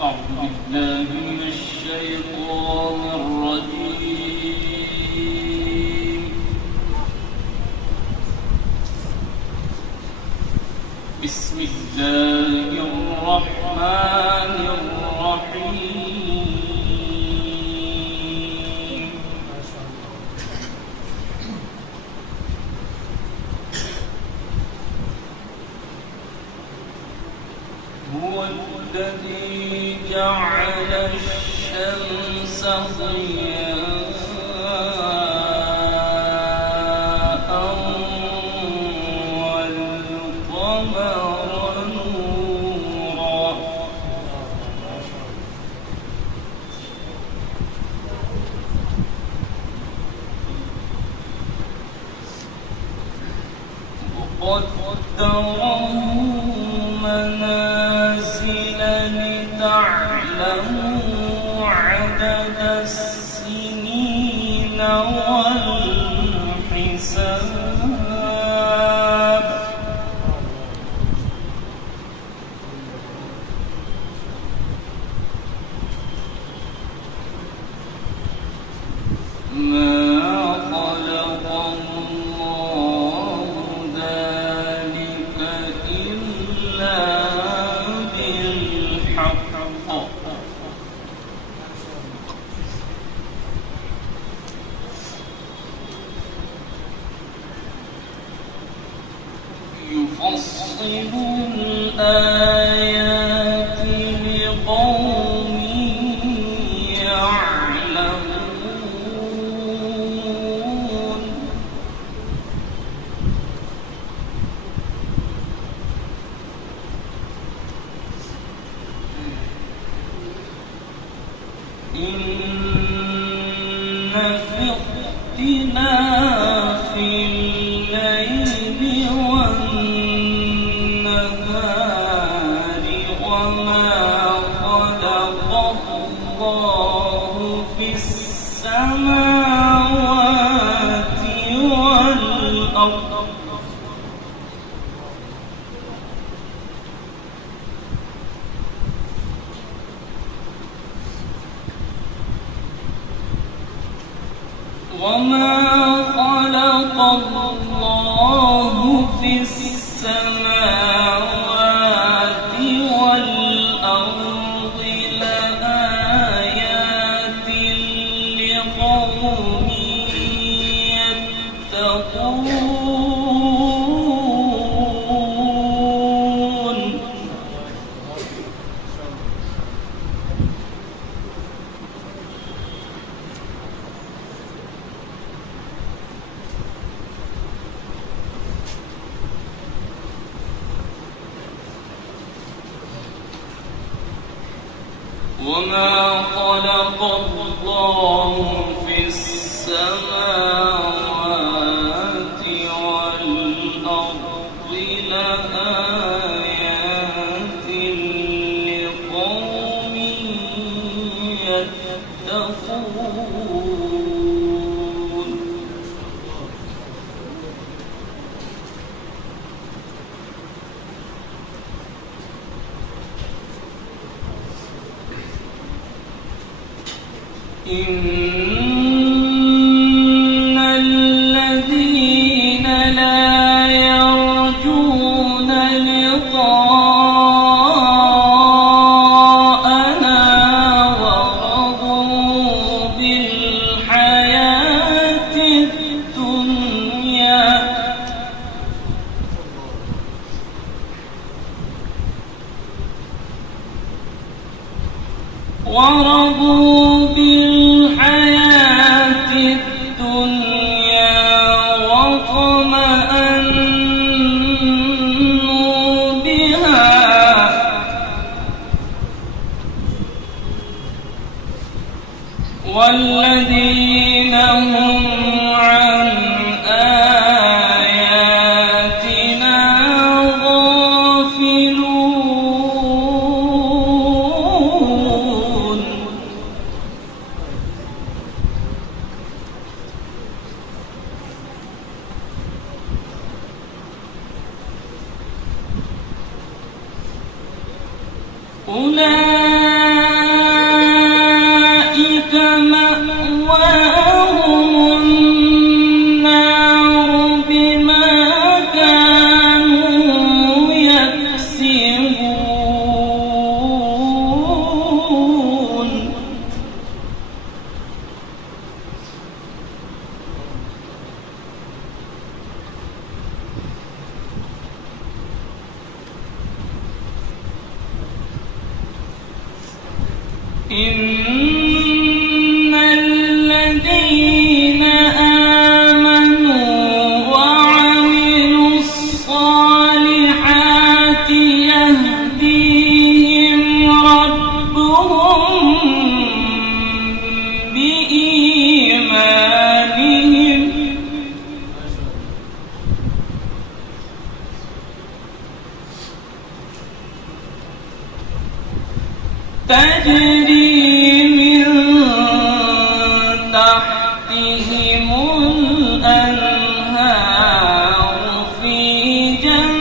أعوذ بالله من الشيطان الرجيم. بسم الله الرحمن الرحيم. هو الذي جعل الشمس ضياء والقمر نورا وقدره منازل لتعلموا عدد السنين والحساب. ما خلق الله ذلك إلا بالحق يفصل الآيات لقوم يعلمون. إن في اختلاف الليل والنهار وما خلق الله في السماوات والأرض وما خلق الله في السماوات والأرض لآيات لقوم يتقون. وما خلق الله في السماوات والأرض لآيات لقوم يتقون. إن الذين لا يرجون لقاءنا ورضوا بالحياة الدنيا واطمأنوا بها والذين هم عن آياتنا غافلون. أولئك إن الذين آمنوا وعملوا الصالحات يهديهم ربهم بإيمانهم تجري من تحتهم الأنهار في جنات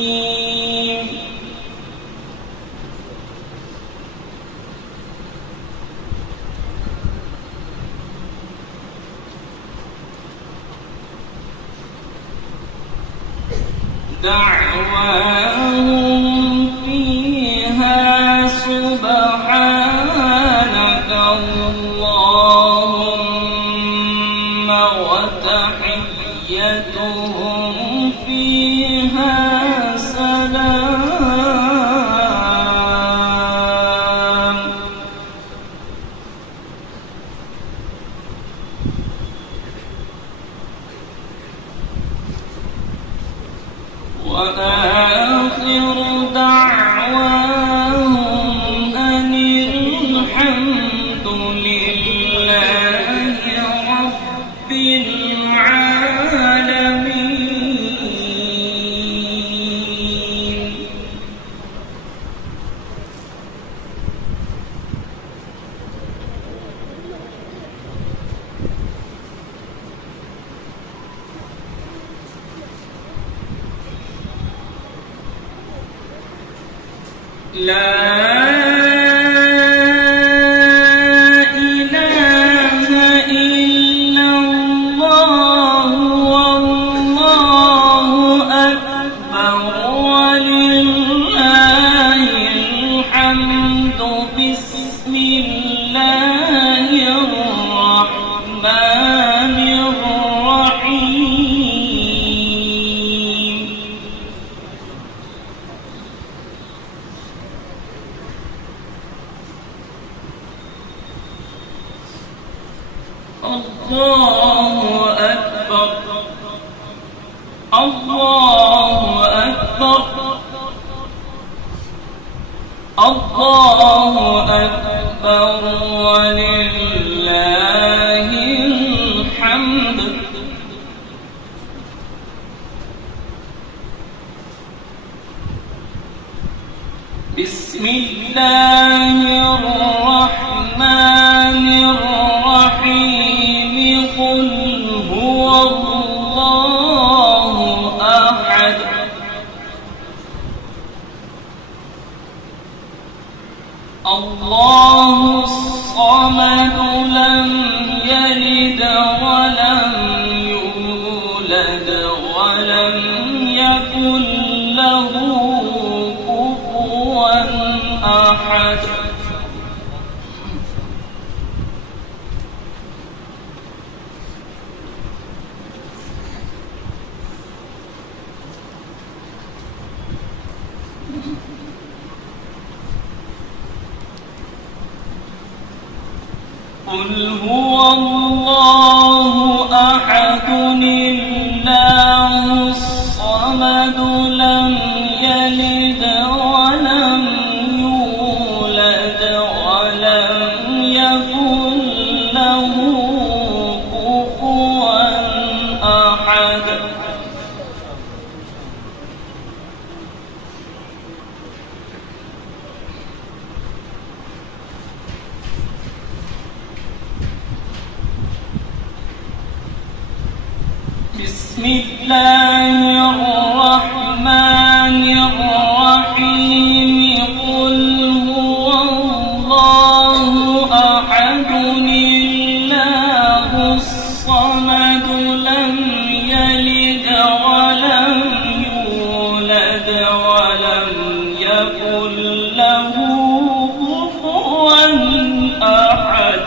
النعيم دعواهم فيها سبحانك اللهم وتحيتهم فيها سلام وآخر دعواهم أن الحمد لله رب العالمين لا إله إلا الله والله أكبر ولله الحمد بسم الله الرحمن الرحيم الله أكبر الله أكبر الله أكبر ولله الحمد بسم الله الرحمن الرحيم قل هو الله أحد الله الصمد لم يلد ولم يولد ولم يكن له كفوا أحد قل هو الله أحد الله الصمد لم يلد ولم يولد ولم يكن له كفوا أحد بسم الله الرحمن الرحيم قل هو الله أحد الله الصمد لم يلد ولم يولد ولم يكن له كفوا أحد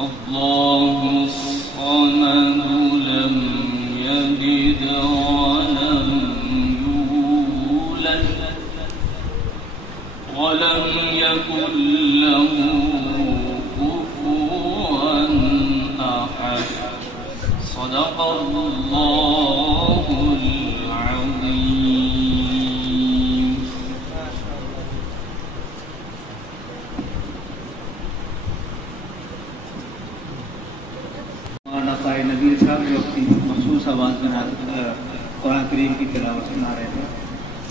الله الصمد لم يلد ولم يولد ولم يكن له كفوا أحد. صدق الله العظيم. مولانا قاری نذیر صاحب جو اپنی مخصوص آواز میں قرآن کریم کی تلاوت سنا رہے تھے،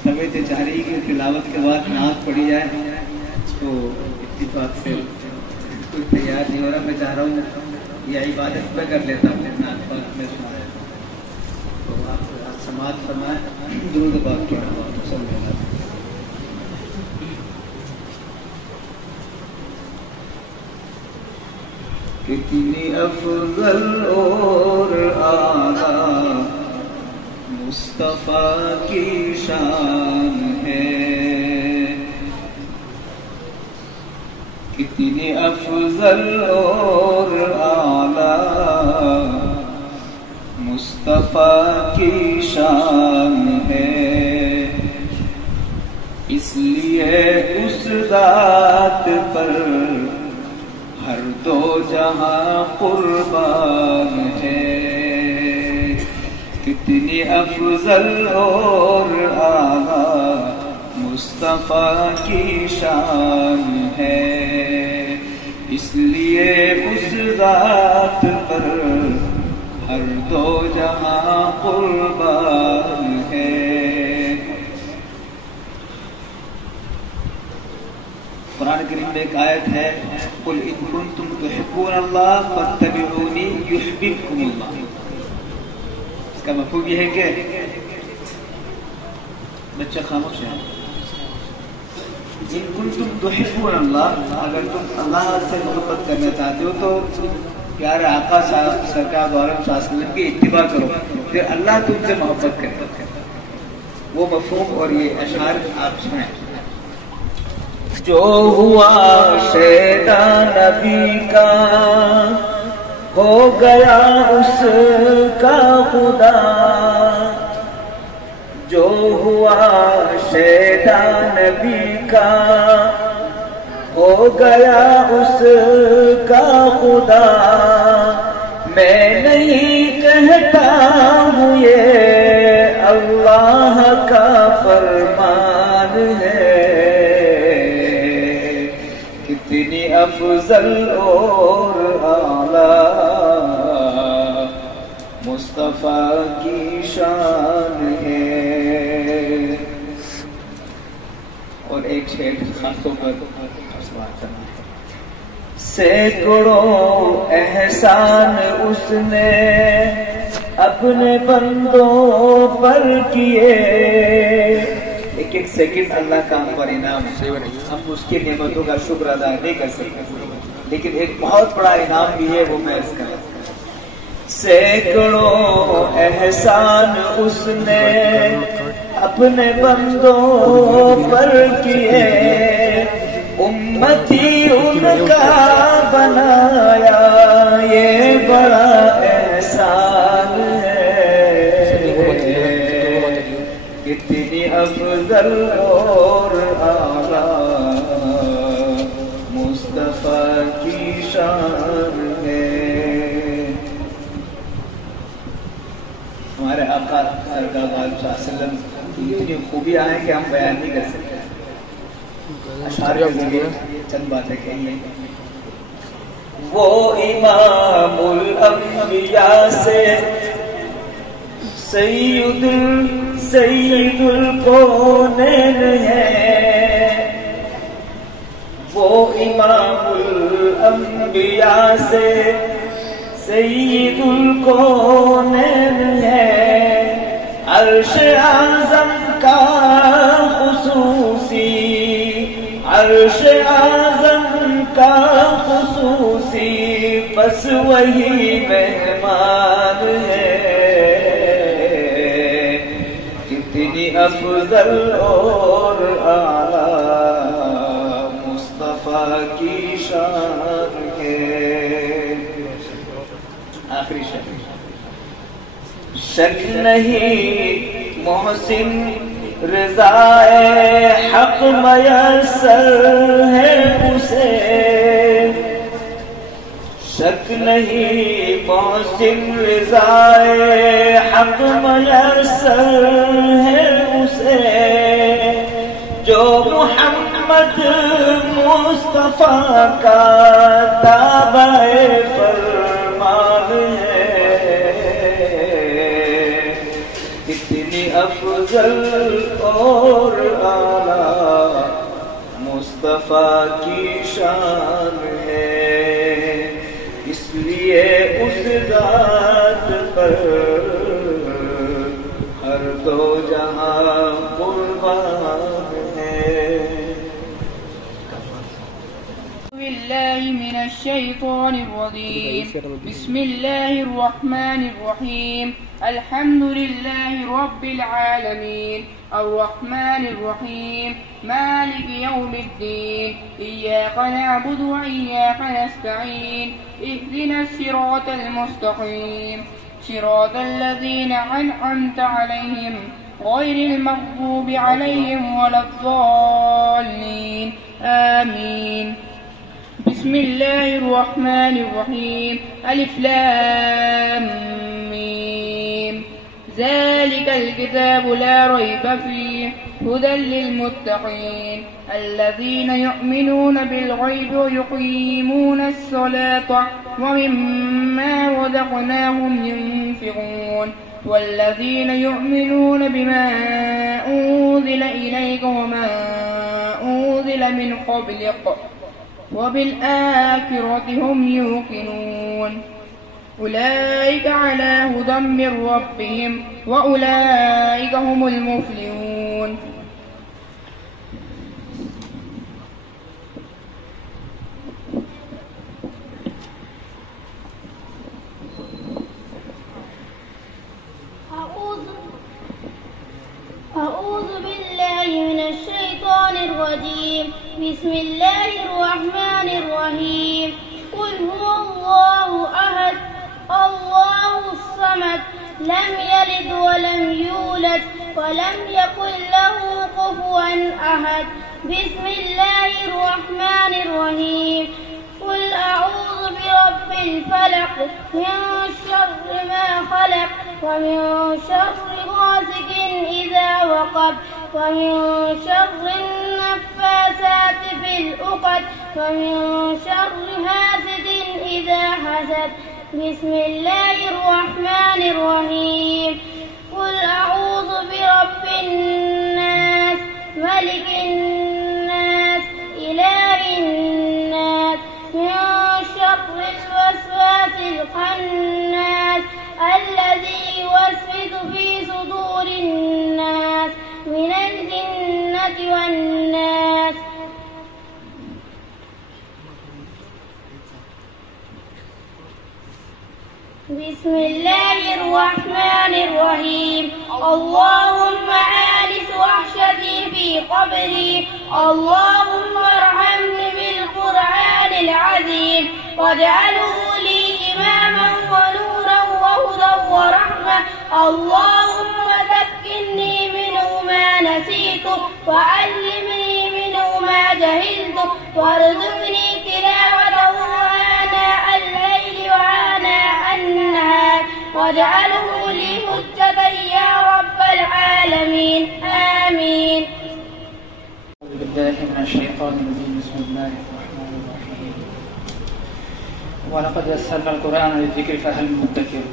طبیعت چاہ رہی کہ تلاوت کے بعد نعت پڑھی جائے، تو اتفاق سے کوئی تیار نہیں ہو رہا. میں چاہ رہا ہوں یہ عبادت میں کر لیتا ہوں، نعت پاک میں سنا رہا تھا. تو آپ سماعت فرمائیں، درود پاک کی آواز صلی اللہ علیہ وسلم. کتنی افضل اور اعلیٰ مصطفیٰ کی شان ہے، کتنی افضل اور اعلیٰ مصطفیٰ کی شان ہے. اس لیے اس ذات پر ہر دو جہاں قربان ہے. کتنی افضل اور اعلیٰ مصطفیٰ کی شان ہے. اس لیے اس ذات پر ہر دو جہاں قربان ہے. قرآن کریم میں ایک آیت ہے، قل ان کنتم تحبون اللہ فاتبعونی یحببکم اللہ. اس کا مفہوم یہ ہے کہ بچہ خاموش ہے. ان کنتم تحبون اللہ، اگر تم اللہ سے محبت کرنا چاہتے ہو تو پیارے آقا سرکار دو عالم صلی اللہ علیہ وسلم کی اتباع کرو، پھر اللہ تم سے محبت کرے. وہ مفہوم اور یہ اشعار آپ سنیں. جو ہوا شیدا نبی کا ہو گیا اس کا خدا، جو ہوا شیدا نبی کا ہو گیا اس کا خدا. میں نہیں کہتا ہوں یہ اللہ کا فرمان ہے. کتنی افضل اور اعلیٰ مصطفیٰ کی شان ہے. اور ایک شعر خاص طور پر سینکڑوں احسان اس نے اپنے بندوں پر کیے. ایک ایک سیکنڈ اللہ کا ہم پر انعام ہے، ہم اس کی نعمتوں کا شکر ادا نہیں کر سکتے، لیکن ایک بہت بڑا انعام بھی ہے، وہ میں اس کا. سینکڑوں احسان اس نے اپنے بندوں پر کیے، امتی ان کا بنایا، یہ بڑا احسان ہے. کتنی افضل اور اعلیٰ مصطفیٰ کی شان ہے. ہمارے آقا سرکار صلی اللہ علیہ وسلم کی اتنی خوبیاں ہیں کہ ہم بیان نہیں کر سکتے. اشعار کے ذریعے چند باتیں کہیں. وہ امام الانبیاء سے سید الکونین ہے، وہ امام الانبیاء سے سید الکونین ہے. عرش اعظم کا خصوصی، عرش اعظم کا خصوصی، بس وہی مہمان ہے. کتنی افضل اور اعلیٰ مصطفیٰ کی شان ہے. आखिरी शक नहीं मोहसिन रज़ाए हक मयस्सर है उसे, शक नहीं मोहसिन रज़ाए हक मयस्सर है उसे, जो मोहम्मद मुस्तफा का ताबे फरमान है। इतनी अफजल और आला मुस्तफा की शान है, इसलिए उस ज़ात पर हर दो जहां कुर्बान है। बिल्लाहि मिनश शैतानिर रजीम। बिस्मिल्लाहिर रहमानिर रहीम। अल्हम्दुलिल्लाहि रब्बिल आलमीन अर्रहमानिर रहीम मालिकि यौमिद्दीन इय्याका नअबुदु व इय्याका नस्तईन इहदिनस सिरातल मुस्तकीम सिरातल लज़ीना अनअमता अलैहिम गैरिल मग़्ज़ूबि अलैहिम वलद्दाल्लीन आमीन। बिस्मिल्लाहिर रहमानिर रहीम। अलिफ लाम मीम ज़ालिकल किताबु ला रैब फ़ीहि हुदल लिलमुत्तक़ीन अल्लज़ीना युमिनूना बिल-ग़ैबि व युक़ीमूना अस्सलाता व मिम्मा रज़क़नाहुम युनफ़िक़ून वल्लज़ीना युमिनूना बिमा उन्ज़िल इलैका व मा उन्ज़िल मिन क़ब्लिक वबिल-आखिरति हुम यूक़िनून उलाइका अला हुदम मिर रब्बिहिम व उलाइका हुमुल मुफ़्लिहून। أعوذ بالله من الشيطان الرجيم بسم الله الرحمن الرحيم قل هو الله أحد الله الصمد لم يلد ولم يولد ولم يكن له كفوا أحد بسم الله الرحمن الرحيم قل أعوذ برب الفلق من شر ما خلق ومن شر غاسق إذا وقب ومن شر النفاثات في العقد ومن شر حاسد إذا حسد بسم الله الرحمن الرحيم قل أعوذ برب الناس ملك الناس إله الناس من شر الوسواس الخناس الذي يوسوس في صدور الناس من الجنة والناس بسم الله الرحمن الرحيم اللهم آنس وحشتي في قبري اللهم ارحمني بالقرآن العظيم واجعله لي إماما ونورا وهدى ورحمة اللهم ذكرني منه ما نسيت وعلمني منه ما جهلت وارزقني تلاوته آناء الليل وآناء النهار واجعله لي حجة يا رب العالمين آمين. أعوذ بالله من الشيطان الرجيم بسم الله الرحمن الرحيم ولقد يسرنا القرآن للذكر فهل من मुद्दकिर।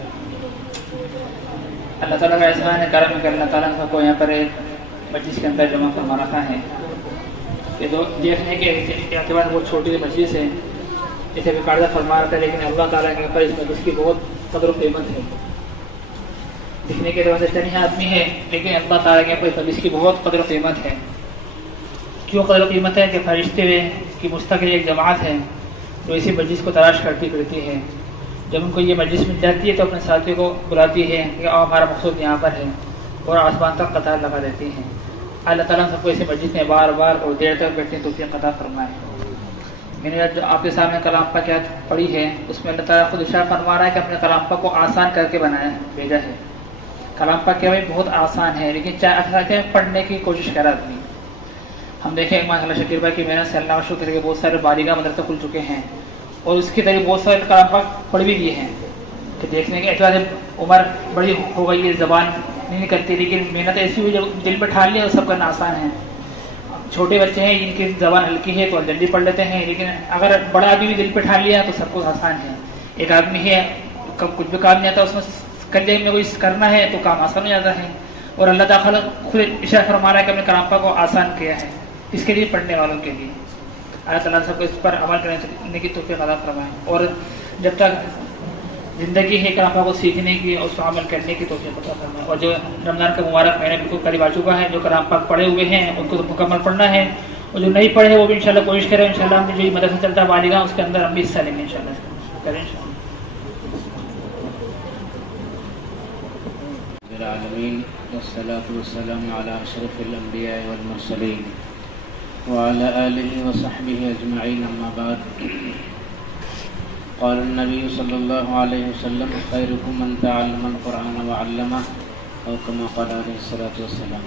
अल्लाह ताला का एहसान है, करम है, अल्लाह ताला सबको यहाँ पर मस्जिद के अंदर जमा फरमा रखा है। ये देखने के एतबार बहुत छोटी सी मस्जिद है, इसे बेकायदा फरमा रखा है, लेकिन अल्लाह ताला के ऊपर इस मस्जिद की बहुत कदर और कीमत है। दिखने के लिए चंद आदमी है, लेकिन अल्लाह ताला के ऊपर इस मस्जिद की बहुत कदर और कीमत है। क्यों कदर कीमत है कि फरिश्ते की मुस्तकिल एक जमात है जो इसी मस्जिद को तलाश करती फिरती है। जब उनको ये मस्जिद मिल जाती है तो अपने साथियों को बुलाती है कि आओ हमारा मकसूद यहाँ पर है, और आसमान तक कतार लगा देती हैं। अल्लाह ताला सबको इसी मस्जिद में बार बार और देर तक बैठने तौफीक अता फरमाए। मैंने जो आपके सामने कलाम पाक की आयत पढ़ी है उसमें अल्लाह ताला खुद इशारा फरमा रहा है कि अपने कलाम पाक को आसान करके बनाया भेजा है। कलाम पाक क्या भाई बहुत आसान है, लेकिन चाहते हैं पढ़ने की कोशिश करा आदमी। हम देखें माशाल्लाह शकीर भाई की मेहनत से अल्लाह का शुक्र है बहुत सारे बालिगा मदरसे खुल चुके हैं और उसके तरीके बहुत सारे कलाम पाक पढ़ भी लिए हैं कि देखने के एतबार से उम्र बड़ी हो गई है, जबान नहीं निकलती, लेकिन मेहनत ऐसी हुई जब दिल पर ठान लिया सब करना आसान है। छोटे बच्चे हैं इनकी जबान हल्की है तो जल्दी पढ़ लेते हैं, लेकिन अगर बड़ा आदमी भी दिल पे ठान लिया तो सब कुछ आसान है। एक आदमी है कुछ भी काम नहीं आता, उसमें कल में कोई करना है तो काम आसान हो जाता है। और अल्लाह ताला खुद इशारा फरमा रहा है कि अपने कलाम पाक को आसान किया है इसके लिए, पढ़ने वालों के लिए। अल्लाह ताला सबको इस पर अमल करने की तौफीक अता फरमाए और जब तक जिंदगी है कलाम पाक को सीखने की और उस पर अमल करने की तौफीक अता फरमाए। और जो रमजान का मुबारक महीना बिल्कुल करीब आ चुका है, जो कलाम पाक पढ़े हुए हैं उनको तो मुकम्मल पढ़ना है और जो नहीं पढ़े वो भी इंशाल्लाह कोशिश करें। इंशाल्लाह हम जो मदरसा चलता है बालिगा उसके अंदर हम भी हिस्सा लेंगे इंशाल्लाह करें इंशाल्लाह। आलमीन वस्सलातु वस्सलामु अला अशरफिल अंबिया वल मुरसलीन व अला आलिहि व सहबिहि अजमईन अम्मा बाद। क़ाल नबी सल्लल्लाहु अलैहि वसल्लम खैरुकुम मन तअल्लम अल-कुरआन व अल्लमह औ कमा क़ाल अलैहि सल्लतु वस्सलाम।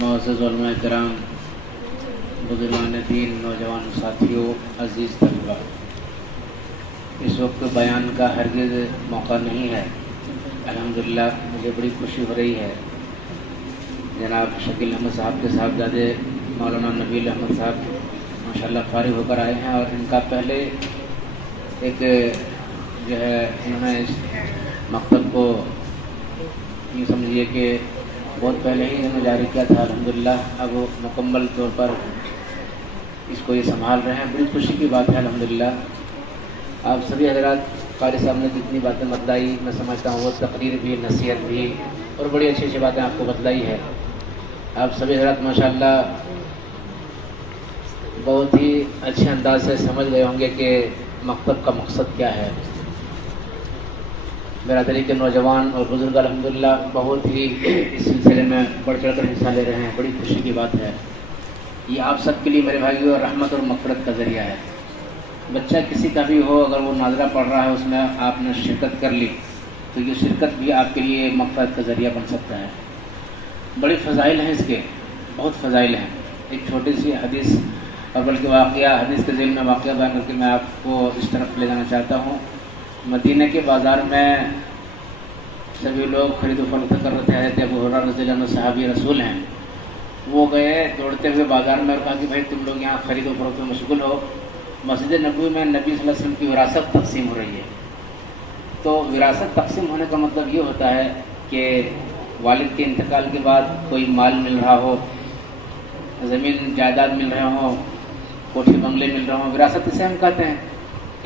मुअज़्ज़ज़ उलमा किराम, बुज़ुर्गान दीन, नौजवान साथियों, अज़ीज़ तलबा, इस वक्त बयान का हरगिज़ मौका नहीं है। अल्हम्दुलिल्लाह मुझे बड़ी खुशी हो रही है जनाब शकील अहमद साहब के साहबजादे मौलाना नबील अहमद साहब माशाल्लाह फारिग होकर आए हैं और इनका पहले एक जो है इन्होंने इस मकतब को यूँ समझिए कि बहुत पहले ही इन्होंने जारी किया था। अल्हम्दुलिल्लाह अब वो मुकम्मल तौर पर इसको ये संभाल रहे हैं, बड़ी खुशी की बात है। अल्हम्दुलिल्लाह आप सभी हज़रात क़ारी साहब ने जितनी बातें बतलाई मैं समझता हूँ वो तकरीर भी, नसीहत भी और बड़ी अच्छी अच्छी बातें आपको बतलाई है। आप सभी हज़रात माशाल्लाह बहुत ही अच्छे अंदाज से समझ गए होंगे कि मकतब का मकसद क्या है। बिरादरी के नौजवान और बुजुर्ग अल्हम्दुलिल्लाह बहुत ही इस सिलसिले में बढ़ चढ़ कर हिस्सा ले रहे हैं, बड़ी खुशी की बात है। ये आप सबके लिए मेरे भाइयों रहमत और मग़फ़िरत का ज़रिया है। बच्चा किसी का भी हो, अगर वो नाज़रा पढ़ रहा है उसमें आपने शिरकत कर ली तो ये शिरकत भी आपके लिए मग़फ़िरत का ज़रिया बन सकता है। बड़ी फ़ज़ाइल हैं इसके, बहुत फ़ज़ाइल हैं। एक छोटी सी हदीस और बल्कि वाक़या हदीस के ज़िल में वाक़या बयान करके मैं आपको इस तरफ ले जाना चाहता हूँ। मदीने के बाज़ार में सभी लोग खरीद फरोख्त कर रहे थे। हज़रत अबू हुरैरा रज़ियल्लाहु अन्हु सहाबी रसूल हैं, वो गए दौड़ते हुए बाज़ार में और कहा कि भाई तुम लोग यहाँ खरीद फरोख्त में मशगूल हो, मस्जिद नबवी में नबी सल्लल्लाहु अलैहि वसल्लम की विरासत तकसीम हो रही है। तो विरासत तकसीम होने का मतलब ये होता है कि वालिद के इंतकाल के बाद कोई माल मिल रहा हो, ज़मीन जायदाद मिल रहे हो, कोठी बंगले मिल रहे हो, विरासत इसे हम कहते हैं।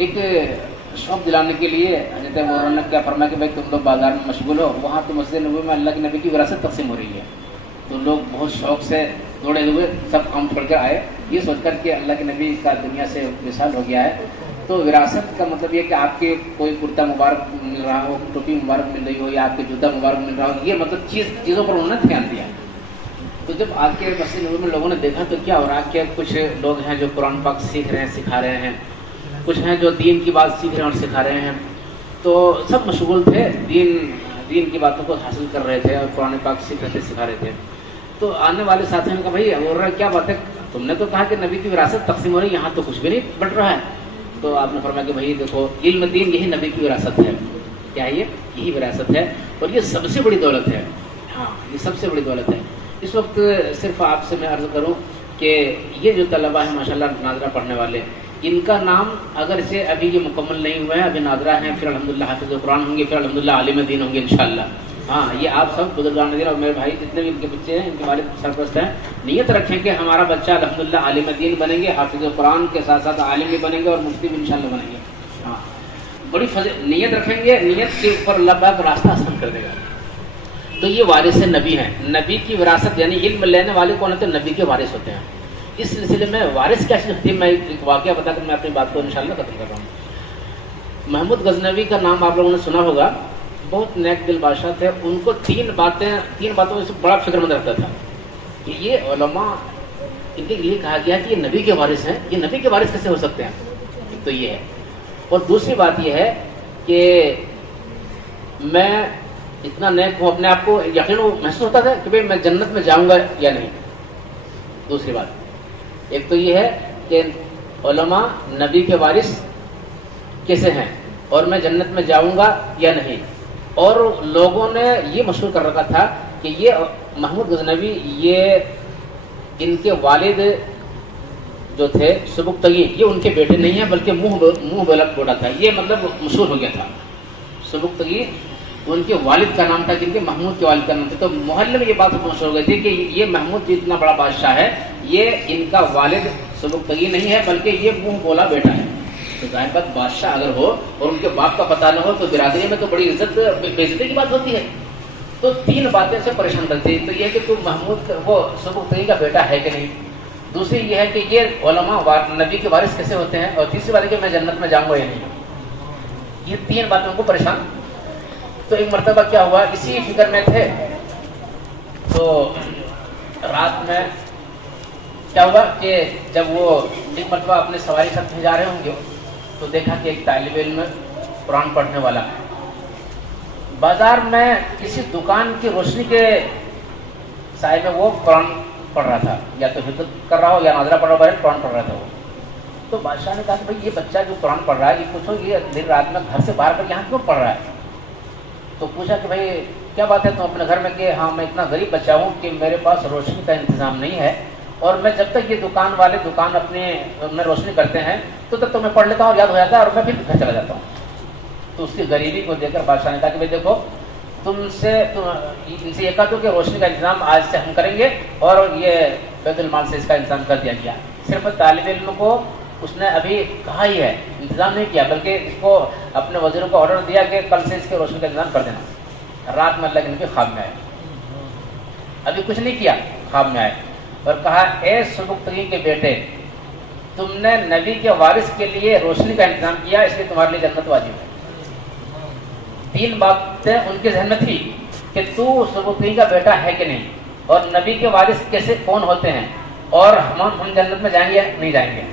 एक शौक़ दिलाने के लिए हज़रत अबू हुरैरा ने क्या फरमाया कि भाई तुम लोग बाज़ार में मशगूल हो, वहाँ तो मस्जिद नबवी में अल्लाह के नबी की विरासत तकसीम हो रही है। तो लोग बहुत शौक़ से दौड़े हुए सब काम छोड़ कर आए, ये सोचकर कि अल्लाह के नबी का दुनिया से विसाल हो गया है। तो विरासत का मतलब ये कि आपके कोई कुर्ता मुबारक मिल रहा हो, टोपी मुबारक मिल रही हो या आपके जूता मुबारक मिल रहा हो, ये मतलब चीज़ों पर उन्होंने ध्यान दिया। तो जब आके मस्जिद नबवी में लोगों ने देखा तो क्या हो रहा है कि कुछ लोग हैं जो कुरान पाक सीख रहे हैं, सिखा रहे हैं, कुछ हैं जो दीन की बात सीख रहे हैं और सिखा रहे हैं। तो सब मशगूल थे, दीन की बातों को हासिल कर रहे थे और कुरान पाक सीख रहे थे, सिखा रहे थे। तो आने वाले साथियों ने कहा भाई बोल रहा है क्या बात है, तुमने तो कहा कि नबी की विरासत तकसीम हो रही है, यहाँ तो कुछ भी नहीं बढ़ रहा है। तो आपने फरमाया कि भाई देखो इल्म दीन यही नबी की विरासत है। क्या है ये? यही विरासत है और ये सबसे बड़ी दौलत है। हाँ, ये सबसे बड़ी दौलत है। इस वक्त सिर्फ आपसे मैं अर्ज करूँ कि ये जो तलबा है माशाल्लाह नाज़रा पढ़ने वाले, इनका नाम अगर से अभी ये मुकम्मल नहीं हुआ है, अभी नाज़रा हैं, फिर अल्हम्दुलिल्लाह हाफिज़ कुरान होंगे, फिर अल्हम्दुलिल्लाह आलिम दीन होंगे इंशाअल्लाह। हाँ, ये आप सब बुजुर्गान दीन और मेरे भाई जितने भी इनके बच्चे हैं, इनके वालिद सरपरस्त हैं, नियत रखें कि हमारा बच्चा अल्हम्दुलिल्लाह आलिम दीन बनेंगे, हाफिज़ कुरान के साथ साथ आलिम भी बनेंगे और मुफ्ती भी इंशाअल्लाह बनेंगे। हाँ, बड़ी नियत रखेंगे, नियत के ऊपर अल्लाह पाक रास्ता आसान कर देगा। तो ये वारिस नबी हैं। नबी की विरासत यानी इल्म लेने वाले कौन होते हैं? नबी के वारिस होते हैं। इस सिलसिले में वारिस क्या चीज़ होती है, मैं एक वाक़या बताकर मैं अपनी बात को इंशाअल्लाह खत्म कर रहा हूँ। महमूद गजनवी का नाम आप लोगों ने सुना होगा, बहुत नेक दिल बादशाह थे। उनको तीन बातों से बड़ा फिक्रमंद रहता था कि ये उलमा इनके लिए कहा गया कि ये नबी के वारिस हैं, ये नबी के वारिस कैसे हो सकते हैं? एक तो ये है, और दूसरी बात ये है कि मैं इतना नेक हूँ, अपने आप को यकीन महसूस होता था कि भाई मैं जन्नत में जाऊंगा या नहीं। दूसरी बात एक तो ये है कि उलमा नबी के वारिस कैसे हैं और मैं जन्नत में जाऊंगा या नहीं। और लोगों ने ये मशहूर कर रखा था कि ये महमूद गजनवी, ये इनके वालिद जो थे सुबुक्तगी, ये उनके बेटे नहीं है बल्कि मुंह बोला था। ये मतलब मशहूर हो गया था। सुबुक्तगी उनके वालिद का नाम था, जिनके महमूद के वालिद का नाम था। तो मोहल्ले में ये बात मशहूर हो गई थी कि ये महमूद जो इतना बड़ा बादशाह है, ये इनका वालिद सुबुक्तगी नहीं है बल्कि ये मुंह बोला बेटा है। तो जाहिर बात, बादशाह अगर हो और उनके बाप का पता न हो तो बिरादरी में तो बड़ी इज्जत बेइज्जती की बात होती है। तो तीन बातें से परेशान करती है। तो ये कि तू महमूद वो सुबुक्तगी का बेटा है कि नहीं, दूसरी ये है कि ये उलमा नबी के वारिस कैसे होते हैं, और तीसरी बात है कि मैं जन्नत में जाऊंगा या नहीं। ये तीन बातें उनको परेशान। तो एक मरतबा क्या हुआ, इसी फिक्र में थे तो रात में क्या हुआ कि जब वो एक मरतबा अपने सवारी साथ में जा रहे होंगे तो देखा कि एक तालिब इल्म कुरान पढ़ने वाला बाजार में किसी दुकान की रोशनी के साए में वो कुरान पढ़ रहा था, या तो हिफ्ज़ कर रहा हो या नाज़रा पढ़ रहा हो, कुरान पढ़ रहा था वो। तो बादशाह ने कहा कि भाई ये बच्चा जो कुरान पढ़ रहा है, ये पूछो ये दिन रात में घर से बाहर पर यहाँ क्यों पढ़ रहा है। तो पूछा कि भाई क्या बात है तुम अपने घर में, कि हाँ मैं इतना गरीब बच्चा हूँ कि मेरे पास रोशनी का इंतजाम नहीं है, और मैं जब तक ये दुकान वाले दुकान अपने में रोशनी करते हैं तो तब तो मैं पढ़ लेता हूँ, याद हो जाता है और मैं फिर घर चला जाता हूँ। तो उसकी गरीबी को देखकर बादशाह ने कहा कि भाई देखो इनसे ये कहा तो कि रोशनी का इंतजाम आज से हम करेंगे, और ये बैतुल माल से इसका इंतजाम कर दिया गया। सिर्फ तालिब इल्म को उसने अभी कहा ही है, इंतजाम नहीं किया, बल्कि इसको अपने वजीरों को ऑर्डर दिया कि कल से इसके रोशनी का इंतजाम कर देना। रात में अल्लाह के नबी ख्वाब में आए, अभी कुछ नहीं किया, ख्वाब में आए और कहा ए सुबुक्तगी के बेटे, तुमने नबी के वारिस के लिए रोशनी का इंतजाम किया, इसलिए तुम्हारे लिए जन्नत वाजिब है। तीन बातें उनके जहन में थी कि तू सुबुक्तगी का बेटा है कि नहीं, और नबी के वारिस कैसे कौन होते हैं, और हम जन्नत में जाएंगे या नहीं जाएंगे।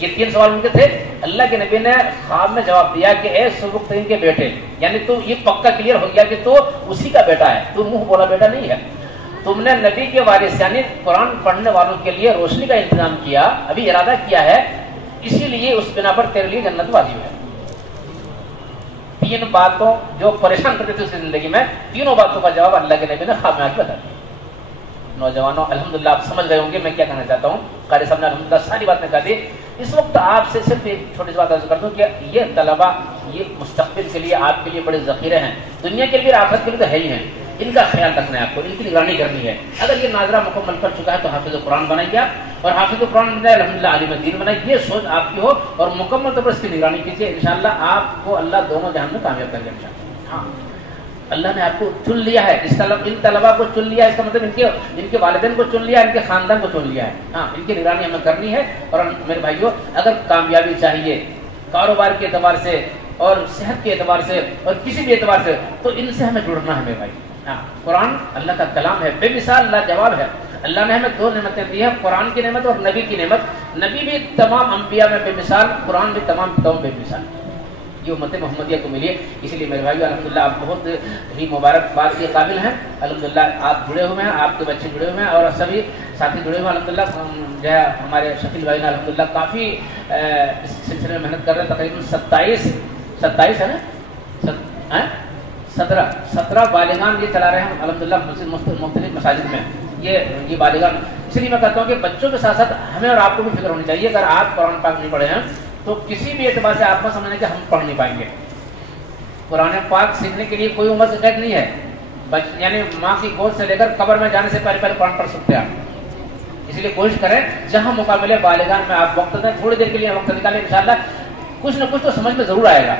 ये तीन सवाल उनके थे। अल्लाह के नबी ने ख्वाब में जवाब दिया कि ए सुबुक्तगी के बेटे, यानी तू ये पक्का क्लियर हो गया कि तू उसी का बेटा है, तू मुंह बोला बेटा नहीं है। तुमने नबी के वारिस यानी कुरान पढ़ने वालों के लिए रोशनी का इंतजाम किया, अभी इरादा किया है, इसीलिए उस बिना पर तेरे लिए जन्नत वाजिब है। तीन बातों जो परेशान करती थी उसकी जिंदगी में, तीनों बातों का जवाब अल्लाह के नबी ने ख्वाब में आके बता दिया। नौजवानों, अल्हम्दुलिल्लाह आप समझ गए होंगे मैं क्या कहना चाहता हूँ। कारी साहब ने अल्हम्दुलिल्लाह सारी बातें कह दी। इस वक्त आपसे सिर्फ एक छोटी सी बात अर्ज कर दूं कि ये तलबा ये मुस्तकबिल के लिए आपके लिए बड़े ज़ख़ीरे हैं, दुनिया के लिए आखिरत के लिए तो है ही हैं। इनका ख्याल रखना है आपको, इनकी निगरानी करनी है। अगर ये नाजरा मुकम्मल कर चुका है तो हाफिज़ कुरान बनाइए आप, और हाफिज़ कुरान बनाए अल्हम्दुलिल्लाह आलिम दीन बनाए, ये सोच आपकी हो और मुकम्मल तौर पर इसकी निगरानी कीजिए। इंशाअल्लाह आपको अल्लाह दोनों जहान में कामयाब करेगा इंशाअल्लाह। हाँ, अल्लाह ने आपको चुन लिया है, इन तलबा को चुन लिया है, इसका मतलब इनके वालिदैन को चुन लिया है, इनके खानदान को चुन लिया है। हाँ, इनकी निगरानी हमें करनी है। और मेरे भाइयों, अगर कामयाबी चाहिए कारोबार के एतबार से और सेहत के एतबार से और किसी भी एतबार से, तो इनसे हमें जुड़ना है मेरे भाई। हाँ, कुरान अल्लाह का कलाम है, बेमिसाल लाजवाब है। अल्लाह ने हमें दो नेमतें दी है, कुरान की नेमत और नबी की नेमत। नबी भी तमाम अंबिया में बेमिसाल, कुरान भी तमाम पिताओं में बेमिसाल, ये उम्मत मोहम्मदिया को मिली है। इसलिए मेरे भाई अल्हम्दुलिल्लाह आप बहुत ही मुबारकबाद के काबिल हैं। अल्हम्दुलिल्लाह आप जुड़े हुए हैं, आपके बच्चे जुड़े हुए हैं और सभी साथी जुड़े हुए हैं। अल्हम्दुलिल्लाह जो है हमारे शकील भाई ने अल्हम्दुलिल्लाह काफ़ी इस सिलसिले में मेहनत कर रहे हैं। तकरीबन 27 है ना, 17 बालिगान ये चला रहे हैं अल्हम्दुलिल्लाह मुख्तलिफ मसाजिद में। ये बालिगान इसलिए मैं कहता हूँ कि बच्चों के साथ साथ हमें और आपको भी फिक्र होनी चाहिए। अगर आप कुरान पाक नहीं पढ़े हैं तो किसी भी एतबार से आप समझने कि हम पढ़ नहीं पाएंगे। कुरान पाक सीखने के लिए कोई उम्र से कैद नहीं है। यानी माँ की गोद से लेकर कब्र में जाने से पहले कुरान पढ़ सकते हैं आप। इसलिए कोशिश करें जहां मौका मिले बालिगान में आप वक्त दें, थोड़ी देर के लिए वक्त निकालें, इंशाअल्लाह कुछ न कुछ तो समझ में जरूर आएगा।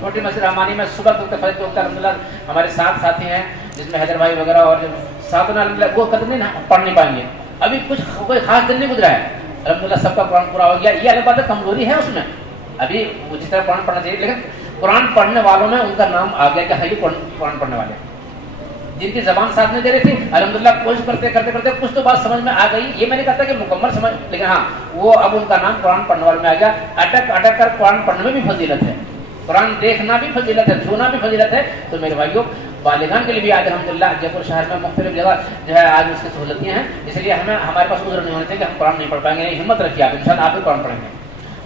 छोटी मस्जिद रहमानी में सुबह तक अल्हम्दुलिल्लाह हमारे साथ साथी हैं, जिसमें हैदर भाई वगैरह और साथ में अल्हम्दुलिल्लाह वो कदम नहीं पढ़ नहीं पाएंगे। अभी कुछ कोई खास दिन नहीं गुजरा है, अल्हम्दुलिल्लाह सबका कुरान पूरा हो गया। ये अलग बात है, कमजोरी है उसमें, अभी जिस तरह कुरान पढ़ना चाहिए, लेकिन कुरान पढ़ने वालों में उनका नाम आ गया कि हाँ ये कुरान पढ़ने वाले। جن کی زبان ساتھ نہیں دے رہی تھی الحمدللہ کوشش کرتے کرتے کرتے کچھ تو بات سمجھ میں آ گئی. یہ میں نہیں کہتا کہ مکمل سمجھ, لیکن ہاں وہ اب ان کا نام قرآن پڑھنے والے میں آ گیا. اٹک اٹک کر قرآن پڑھنے میں بھی فضیلت ہے, قرآن دیکھنا بھی فضیلت ہے, چھونا بھی فضیلت ہے. تو میرے بھائیوں بالغان کے لیے بھی آج الحمدللہ جے پور شہر میں مختلف جگہ جو ہے آج اس کی سہولتیں ہیں, اس لیے ہمارے پاس عذر نہیں ہونا چاہیے کہ ہم قرآن نہیں پڑھ پائیں گے. ہمت رکھیے آپ, انشاءاللہ آپ بھی قرآن پڑھیں گے.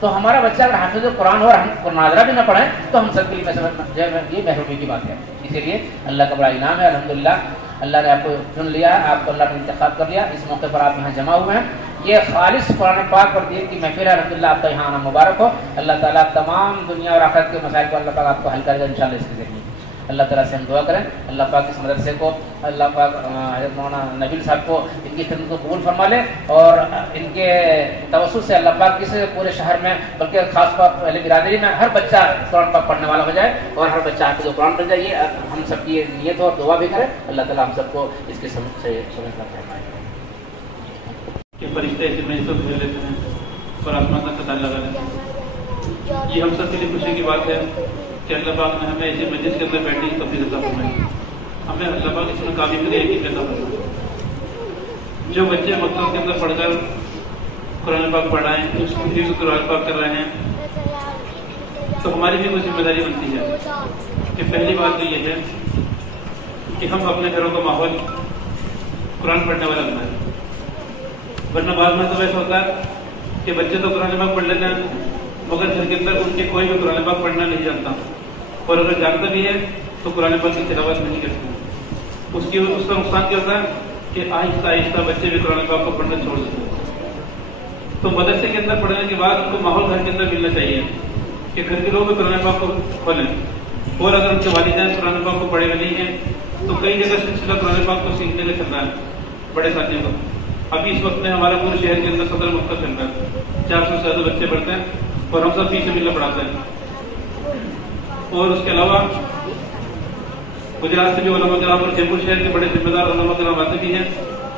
تو ہمارا بچہ اگر حافظ قرآن ہو اور ہم ناظرہ بھی نہ پڑھیں تو ہم سب کے لیے یہ محرومی کی بات ہے. اسی لیے اللہ کا بڑا انعام ہے الحمدللہ, اللہ نے آپ کو چن لیا, آپ کو اللہ نے انتخاب کر لیا. اس موقع پر آپ یہاں جمع ہوئے ہیں. یہ خالص قرآن پاک پر دین کی محفل ہے الحمدللہ. آپ کا یہاں آنا مبارک ہو. اللہ تعالیٰ تمام دنیا اور آخرت کے مسائل کو اللہ پاک آپ کو حل کرے گا انشاءاللہ اس کے ذریعے. اللہ تعالیٰ سے ہم دعا کریں اللہ پاک اس مدرسے کو, اللہ پاک حضرت مولانا نبیل صاحب کو ان کی خدمت کو قبول فرما لے, اور ان کے توسط سے اللہ پاک کس پورے شہر میں بلکہ خاص طور پہلے برادری میں ہر بچہ قرآن پاک پڑھنے والا ہو جائے اور ہر بچہ حافظ قرآن بن جائے. یہ ہم سب کی نیت اور دعا بھی کریں. اللہ تعالیٰ ہم سب کو اس کے سمجھ کر فرمائے کہ فرشتے ایسے مجلس کو گھیر لیتے ہیں اور آسمان کا قطار لگا لیتے ہیں. یہ ہم سب کے لیے خوشی کی بات ہے کہ اللہ پاک نے ہمیں ایسے مجلس کے اندر بیٹھنے کی توفیق عطا فرمائی. ہمیں اللہ پاک اس میں کامیابی یقین عطا فرمائے. جو بچے مکتب کے اندر پڑھ کر قرآن پاک پڑھ رہے ہیں, حفظ قرآن پاک کر رہے ہیں, تو ہماری بھی کوئی ذمہ داری بنتی ہے کہ پہلی بات تو یہ ہے کہ ہم اپنے گھروں کا ماحول قرآن پڑھنے والا بنائیں. ورنہ بعض میں تو ایسا ہوتا ہے کہ بچے تو قرآن پاک پڑھ لیتے ہیں مگر گھر کے اندر ان کے کوئی بھی قرآن پاک پڑھنا نہیں جانتا, اور اگر جانتا بھی ہے تو قرآن پاک کی تلاوت نہیں کرتے. اس کا نقصان کیا ہوتا ہے کہ آہستہ آہستہ بچے بھی قرآن پاک کو پڑھنا چھوڑ دیتے ہیں. تو مدرسے کے اندر پڑھنے کے بعد ان کو ماحول گھر کے اندر ملنا چاہیے کہ گھر کے لوگ بھی قرآن پاک کو کھولیں, اور اگر ان کے والدین قرآن پاک کو پڑھے ہوئے نہیں ہیں تو کئی جگہ سلسلہ قرآن پاک کو سیکھنے کا چل رہا ہے بڑے ساتھیوں کا. ابھی اس وقت میں ہمارا پورے شہر کے اندر 17 مکتب چل رہا ہے, 400 سے زیادہ بچے پڑھتے ہیں اور ہم سب فی سبیل اللہ پڑھاتے ہیں. اور اس کے علاوہ گجرات سے بھی علماء کرام اور جے پور شہر کے بڑے ذمہ دار علماء کرام آتے بھی ہیں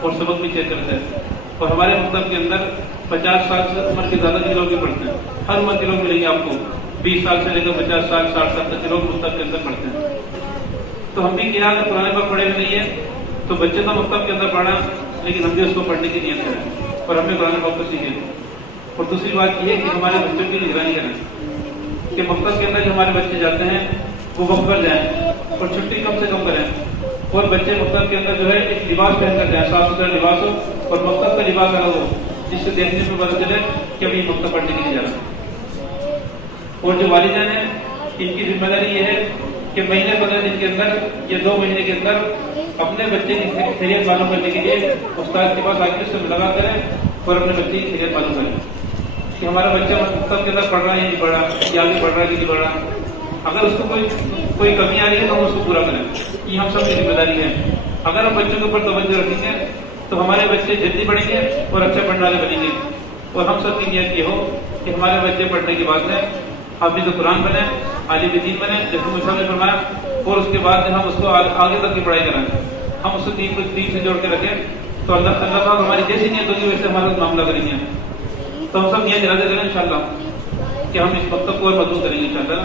اور سبق بھی چیک کرتے ہیں. اور ہمارے مکتب کے اندر 50 سال سے عمر کے زیادہ کے لوگ بھی پڑھتے ہیں. ہر عمر کے لوگ ملیں گے آپ کو, 20 سال سے لے کر 50 سال 60 سال تک کے لوگ مکتب کے اندر پڑھتے ہیں. تو ہم بھی کیا اگر قرآن پاک پڑھے ہوئے نہیں ہے تو بچے تو مکتب کے اندر پڑھنا, لیکن ہم بھی اس کو پڑھنے کی نیت کریں اور ہمیں قرآن پاک کو سیکھیں. اور دوسری بات یہ ہے کہ ہمارے بچوں کی نگرانی کریں کہ مکتب کے اندر جو ہمارے بچے جاتے ہیں وہ وقت پر جائیں اور چھٹی کم سے کم کریں, اور بچے مکتب کے اندر جو ہے ایک لباس پہن کر جائیں, صاف ستھرا لباس ہو اور مکتب کا لباس الگ ہو جس سے دیکھنے میں پتہ چلے کہ ابھی مکتب پڑھنے کے لیے جا رہا ہے. اور جو والدین ہیں ان کی ذمہ داری یہ ہے کہ مہینے 15 دن کے اندر یا 2 مہینے کے اندر اپنے بچے کی خیریت معلوم کرنے کے لیے استاد کے پاس آ کے اس سے ملاقات کریں اور اپنے بچے کی خیریت معلوم کریں کہ ہمارا بچہ مکتب کے اندر پڑھ رہا ہے یا نہیں پڑھ رہا, یا آگے پڑھ رہا ہے کہ نہیں پڑھ رہا. اگر اس کو کوئی کمی آ رہی ہے تو ہم اس کو پورا کریں. یہ ہم سب کی ذمہ داری ہے. اگر ہم بچوں کے اوپر توجہ رکھیں گے تو ہمارے بچے جلدی پڑھیں گے اور اچھے پڑھنے والے بنیں گے. اور ہم سب کی نیت یہ ہو کہ ہمارے بچے پڑھنے کے بعد میں حافظ قرآن بنے, عالم دین بنے جیسے مصعب نے فرمایا, اور اس کے بعد ہم اس کو آگے تک کی پڑھائی کرائیں, ہم اس کو دین سے جوڑ کے رکھیں. تو اللہ پاک ہماری جیسی نیت ہوگی ویسے ہمارا معاملہ کریں گے. تو ہم سب نیت ارادے کریں انشاءاللہ کہ ہم اس مکتب کو اور مضبوط کریں گے انشاءاللہ.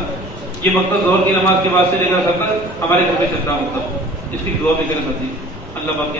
یہ مکتب ظہر کی نماز کے بعد سے لے کر سب تک ہمارے گھر میں چلتا مکتب, اس کی دعا بھی کریں ساتھی. اللہ پاک کے